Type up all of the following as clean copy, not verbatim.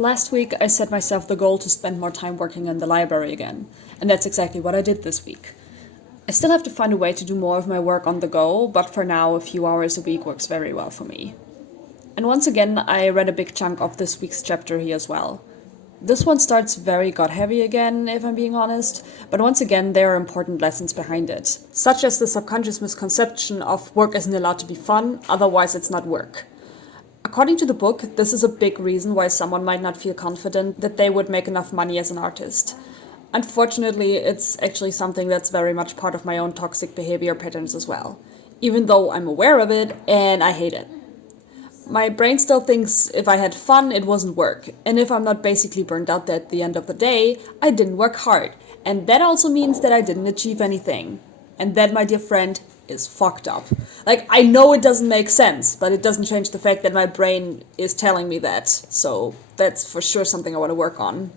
Last week, I set myself the goal to spend more time working in the library again, and that's exactly what I did this week. I still have to find a way to do more of my work on the go, but for now, a few hours a week works very well for me. And once again, I read a big chunk of this week's chapter here as well. This one starts very God-heavy again, if I'm being honest, but once again, there are important lessons behind it, such as the subconscious misconception of work isn't allowed to be fun, otherwise it's not work. According to the book, this is a big reason why someone might not feel confident that they would make enough money as an artist. Unfortunately, it's actually something that's very much part of my own toxic behavior patterns as well, even though I'm aware of it and I hate it. My brain still thinks if I had fun, it wasn't work, and if I'm not basically burned out at the end of the day, I didn't work hard, and that also means that I didn't achieve anything. And that, my dear friend, is fucked up. Like, I know it doesn't make sense, but it doesn't change the fact that my brain is telling me that, so that's for sure something I want to work on.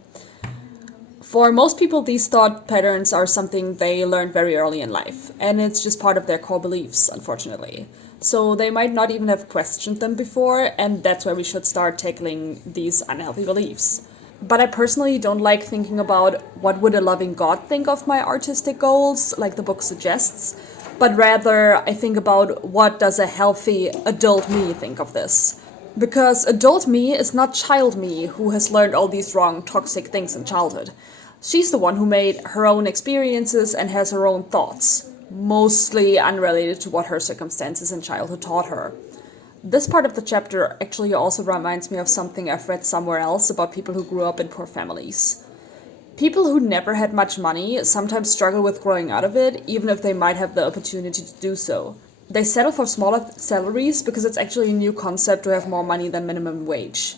For most people, these thought patterns are something they learned very early in life, and it's just part of their core beliefs, unfortunately. So they might not even have questioned them before, and that's where we should start tackling these unhealthy beliefs. But I personally don't like thinking about what would a loving God think of my artistic goals, like the book suggests, but rather I think about what does a healthy adult me think of this. Because adult me is not child me who has learned all these wrong, toxic things in childhood. She's the one who made her own experiences and has her own thoughts, mostly unrelated to what her circumstances in childhood taught her. This part of the chapter actually also reminds me of something I've read somewhere else about people who grew up in poor families. People who never had much money sometimes struggle with growing out of it, even if they might have the opportunity to do so. They settle for smaller salaries because it's actually a new concept to have more money than minimum wage.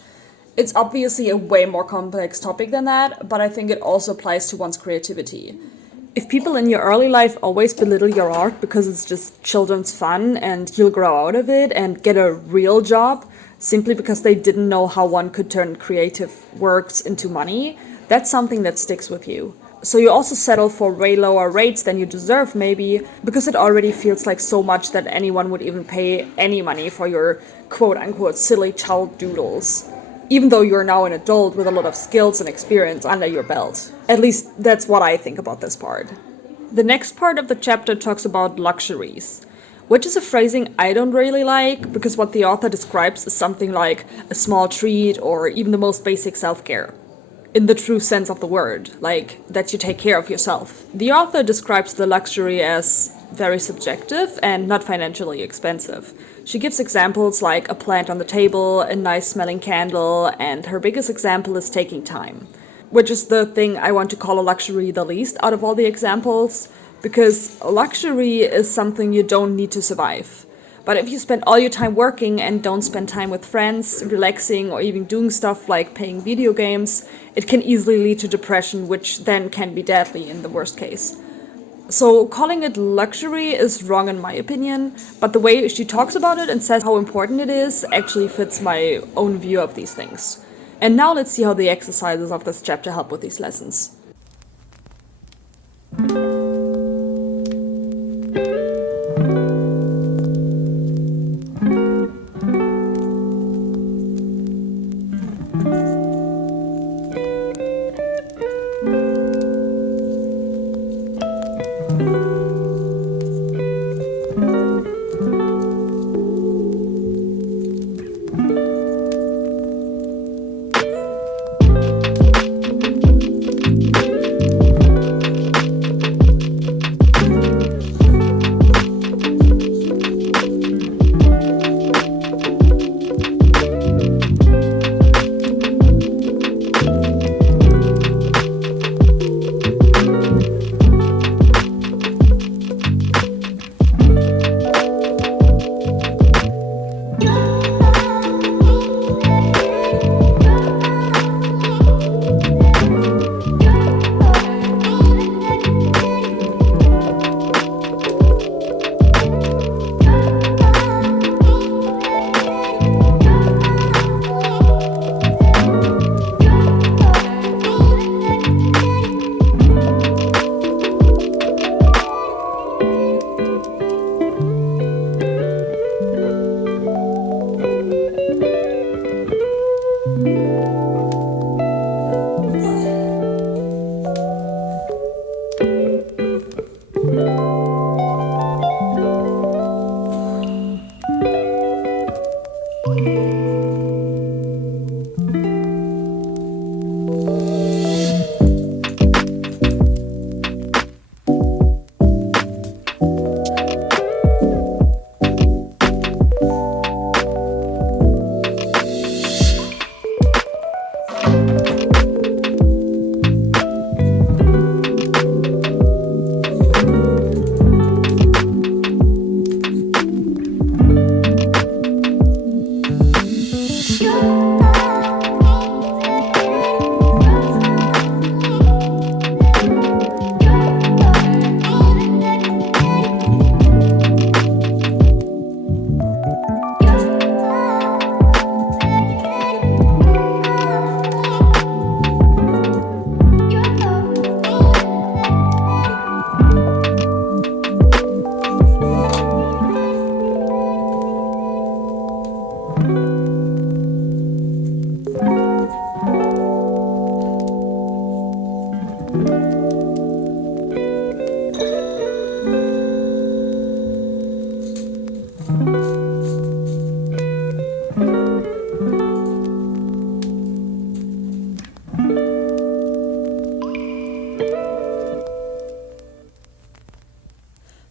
It's obviously a way more complex topic than that, but I think it also applies to one's creativity. If people in your early life always belittle your art because it's just children's fun and you'll grow out of it and get a real job simply because they didn't know how one could turn creative works into money, that's something that sticks with you. So you also settle for way lower rates than you deserve maybe because it already feels like so much that anyone would even pay any money for your quote-unquote silly child doodles. Even though you're now an adult with a lot of skills and experience under your belt. At least that's what I think about this part. The next part of the chapter talks about luxuries, which is a phrasing I don't really like because what the author describes is something like a small treat or even the most basic self-care. In the true sense of the word, like that you take care of yourself. The author describes the luxury as very subjective and not financially expensive. She gives examples like a plant on the table, a nice smelling candle, and her biggest example is taking time, which is the thing I want to call a luxury the least out of all the examples, because luxury is something you don't need to survive. But if you spend all your time working and don't spend time with friends, relaxing, or even doing stuff like playing video games, it can easily lead to depression, which then can be deadly in the worst case. So calling it luxury is wrong in my opinion, but the way she talks about it and says how important it is actually fits my own view of these things. And now let's see how the exercises of this chapter help with these lessons.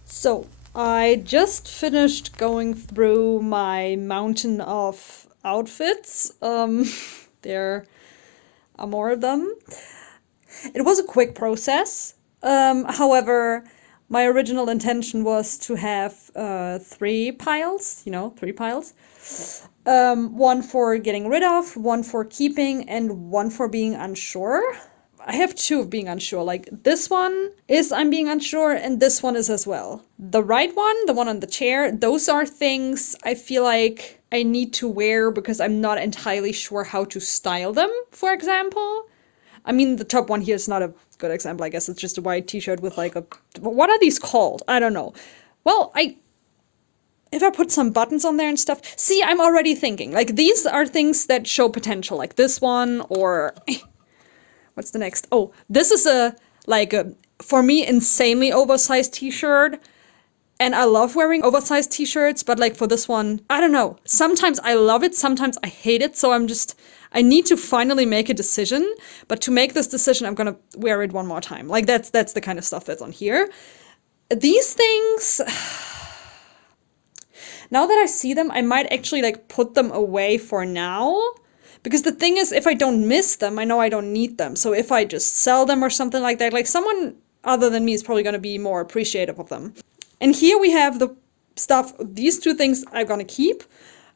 So, I just finished going through my mountain of outfits. There are more of them. It was a quick process. However, my original intention was to have 3 piles, 3 piles. One for getting rid of, one for keeping, and one for being unsure. I have 2 of being unsure. Like this one is I'm being unsure, and this one is as well. The right one, the one on the chair, those are things I feel like I need to wear because I'm not entirely sure how to style them, for example. I mean, the top one here is not a good example. I guess it's just a white t-shirt with like a... What are these called? I don't know. Well, if I put some buttons on there and stuff... See, I'm already thinking. Like, these are things that show potential. Like this one, or... What's the next? Oh, this is for me, insanely oversized t-shirt. And I love wearing oversized t-shirts, but like for this one, I don't know. Sometimes I love it, sometimes I hate it, so I need to finally make a decision. But to make this decision, I'm gonna wear it one more time. Like that's the kind of stuff that's on here. These things, now that I see them, I might actually like put them away for now. Because the thing is, if I don't miss them, I know I don't need them. So if I just sell them or something like that, like someone other than me is probably gonna be more appreciative of them. And here we have the stuff, these 2 things I'm gonna keep.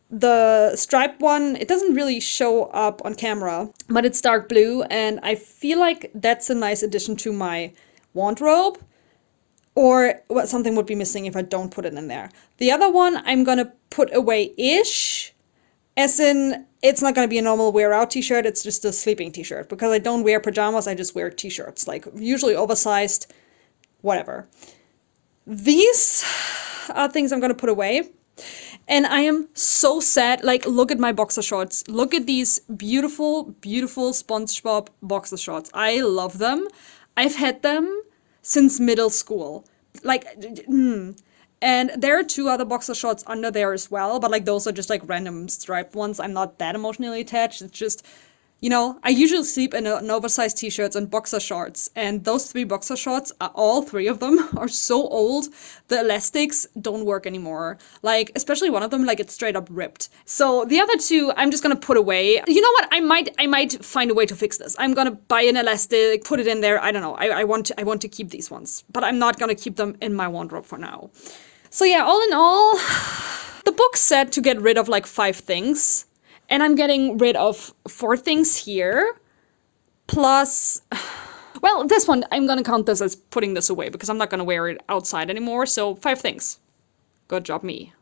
The striped one, it doesn't really show up on camera, but it's dark blue, and I feel like that's a nice addition to my wardrobe. Or what something would be missing if I don't put it in there. The other one I'm gonna put away-ish, as in, it's not gonna be a normal wear-out t-shirt, it's just a sleeping t-shirt. Because I don't wear pajamas, I just wear t-shirts, like usually oversized, whatever. These are things I'm gonna put away. And I am so sad. Like, look at my boxer shorts. Look at these beautiful, beautiful SpongeBob boxer shorts. I love them. I've had them since middle school. Like, And there are 2 other boxer shorts under there as well, but like those are just like random striped ones. I'm not that emotionally attached. It's just, I usually sleep in an oversized t-shirts and boxer shorts, and those 3 boxer shorts, all 3 of them are so old, the elastics don't work anymore. Like, especially one of them, like, it's straight up ripped. So the other 2, I'm just gonna put away. You know what? I might find a way to fix this. I'm gonna buy an elastic, put it in there. I don't know. I want to keep these ones, but I'm not gonna keep them in my wardrobe for now. So yeah, all in all, the book said to get rid of like 5 things. And I'm getting rid of 4 things here. Plus, well, this one, I'm gonna count this as putting this away because I'm not gonna wear it outside anymore. So 5 things. Good job, me.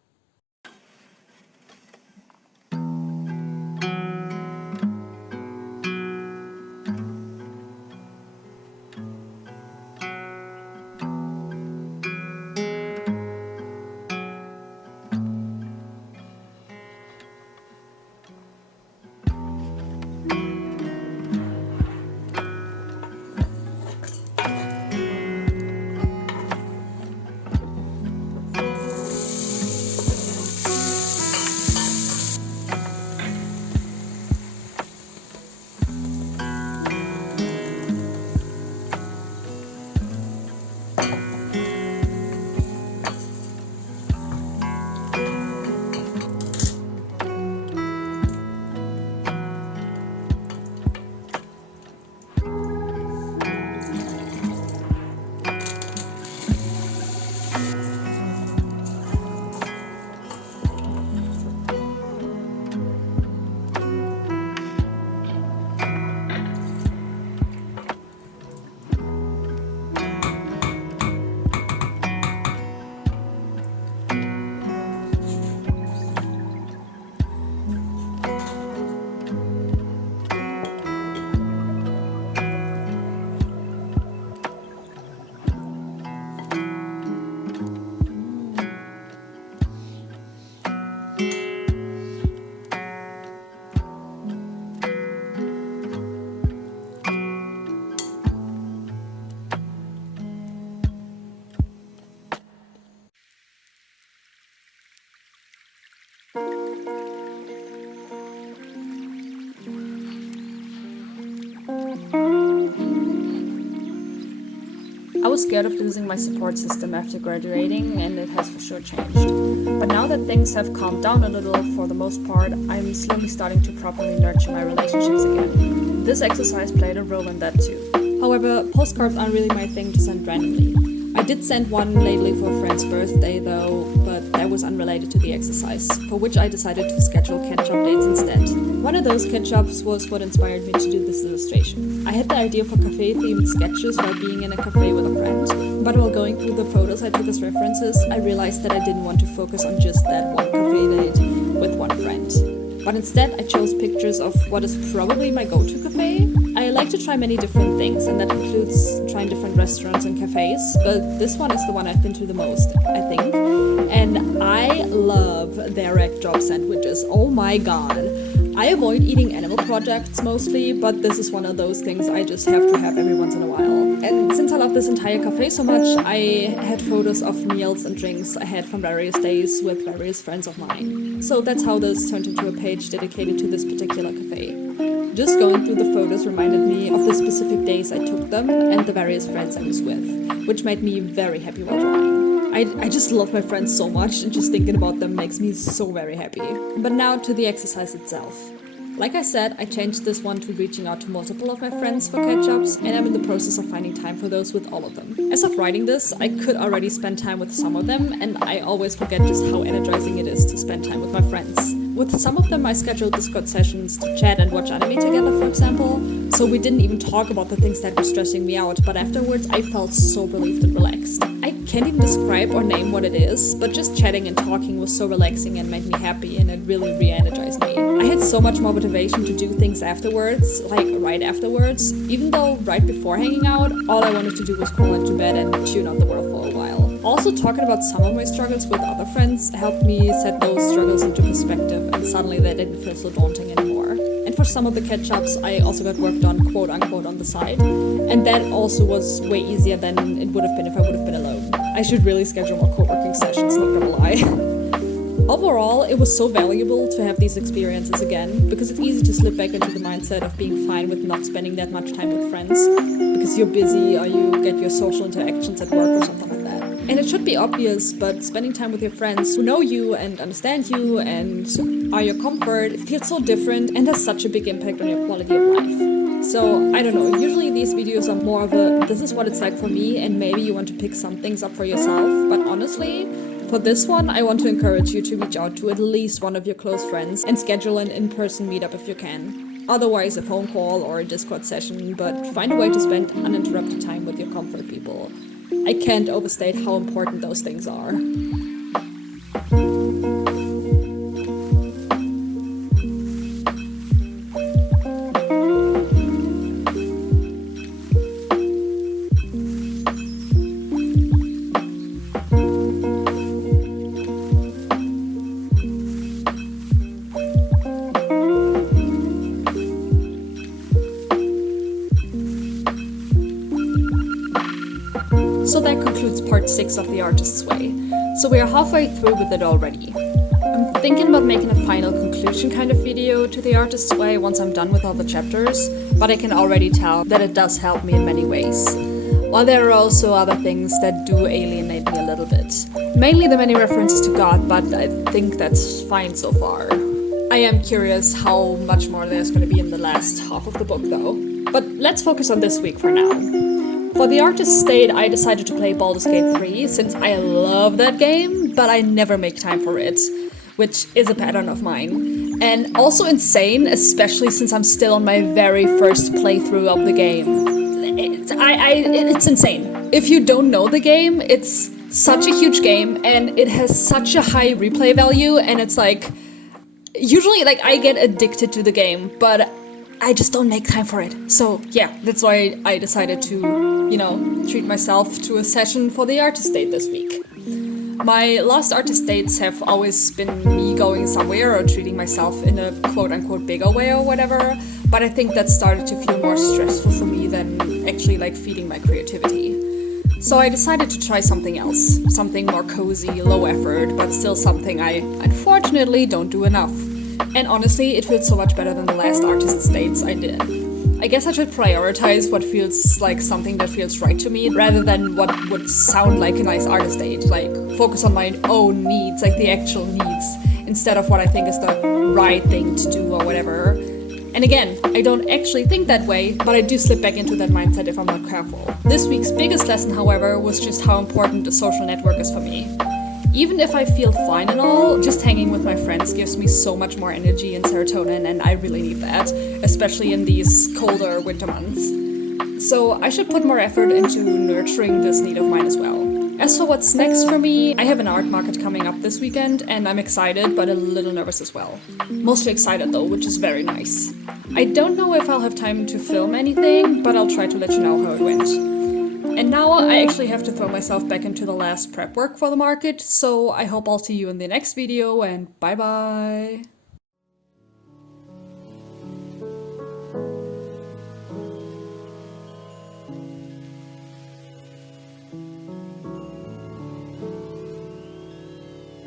I was scared of losing my support system after graduating, and it has for sure changed. But now that things have calmed down a little for the most part, I'm slowly starting to properly nurture my relationships again. This exercise played a role in that too. However, postcards aren't really my thing to send randomly. I did send one lately for a friend's birthday though, but that was unrelated to the exercise, for which I decided to schedule catch-up dates instead. One of those catch-ups was what inspired me to do this illustration. I had the idea for cafe-themed sketches while being in a cafe with a friend, but while going through the photos I took as references, I realized that I didn't want to focus on just that one cafe date with one friend. But instead, I chose pictures of what is probably my go-to cafe. I like to try many different things, and that includes trying different restaurants and cafes, but this one is the one I've been to the most, I think. And I love their egg drop sandwiches. Oh my god. I avoid eating animal products mostly, but this is one of those things I just have to have every once in a while. And since I love this entire cafe so much, I had photos of meals and drinks I had from various days with various friends of mine. So that's how this turned into a page dedicated to this particular cafe. Just going through the photos reminded me of the specific days I took them and the various friends I was with, which made me very happy while drawing. I just love my friends so much, and just thinking about them makes me so very happy. But now to the exercise itself. Like I said, I changed this one to reaching out to multiple of my friends for catch-ups, and I'm in the process of finding time for those with all of them. As of writing this, I could already spend time with some of them, and I always forget just how energizing it is to spend time with my friends. With some of them I scheduled Discord sessions to chat and watch anime together, for example, so we didn't even talk about the things that were stressing me out, but afterwards I felt so relieved and relaxed. I can't even describe or name what it is, but just chatting and talking was so relaxing and made me happy, and it really re-energized me. I had so much more motivation to do things afterwards, like right afterwards, even though right before hanging out, all I wanted to do was crawl into bed and tune out the world for a while. Also, talking about some of my struggles with other friends helped me set those struggles into perspective, and suddenly they didn't feel so daunting anymore. And for some of the catch-ups, I also got work done quote-unquote on the side, and that also was way easier than it would have been if I would have been alone. I should really schedule more co-working sessions, not gonna lie. Overall, it was so valuable to have these experiences again, because it's easy to slip back into the mindset of being fine with not spending that much time with friends, because you're busy or you get your social interactions at work or something like that. And it should be obvious, but spending time with your friends who know you and understand you and are your comfort, it feels so different and has such a big impact on your quality of life. So, I don't know, usually these videos are more of a, this is what it's like for me, and maybe you want to pick some things up for yourself, but honestly, for this one, I want to encourage you to reach out to at least one of your close friends and schedule an in-person meetup if you can. Otherwise, a phone call or a Discord session, but find a way to spend uninterrupted time with your comfort people. I can't overstate how important those things are. So that concludes part 6 of The Artist's Way. So we are halfway through with it already. I'm thinking about making a final conclusion kind of video to The Artist's Way once I'm done with all the chapters, but I can already tell that it does help me in many ways. While there are also other things that do alienate me a little bit. Mainly the many references to God, but I think that's fine so far. I am curious how much more there's going to be in the last half of the book though. But let's focus on this week for now. For the Artist's State, I decided to play Baldur's Gate 3, since I love that game, but I never make time for it, which is a pattern of mine. And also insane, especially since I'm still on my very first playthrough of the game. It's insane. If you don't know the game, it's such a huge game, and it has such a high replay value, and it's like, usually like I get addicted to the game, but I just don't make time for it. So yeah, that's why I decided to, treat myself to a session for the Artist Date this week. My last artist dates have always been me going somewhere or treating myself in a quote-unquote bigger way or whatever, but I think that started to feel more stressful for me than actually like feeding my creativity. So I decided to try something else, something more cozy, low effort, but still something I unfortunately don't do enough. And honestly, it feels so much better than the last artist dates I did. I guess I should prioritize what feels like something that feels right to me rather than what would sound like a nice artist date. Like, focus on my own needs, like the actual needs, instead of what I think is the right thing to do or whatever. And again, I don't actually think that way, but I do slip back into that mindset if I'm not careful. This week's biggest lesson, however, was just how important a social network is for me. Even if I feel fine and all, just hanging with my friends gives me so much more energy and serotonin, and I really need that, especially in these colder winter months. So I should put more effort into nurturing this need of mine as well. As for what's next for me, I have an art market coming up this weekend, and I'm excited but a little nervous as well. Mostly excited though, which is very nice. I don't know if I'll have time to film anything, but I'll try to let you know how it went. And now I actually have to throw myself back into the last prep work for the market, so I hope I'll see you in the next video, and bye bye!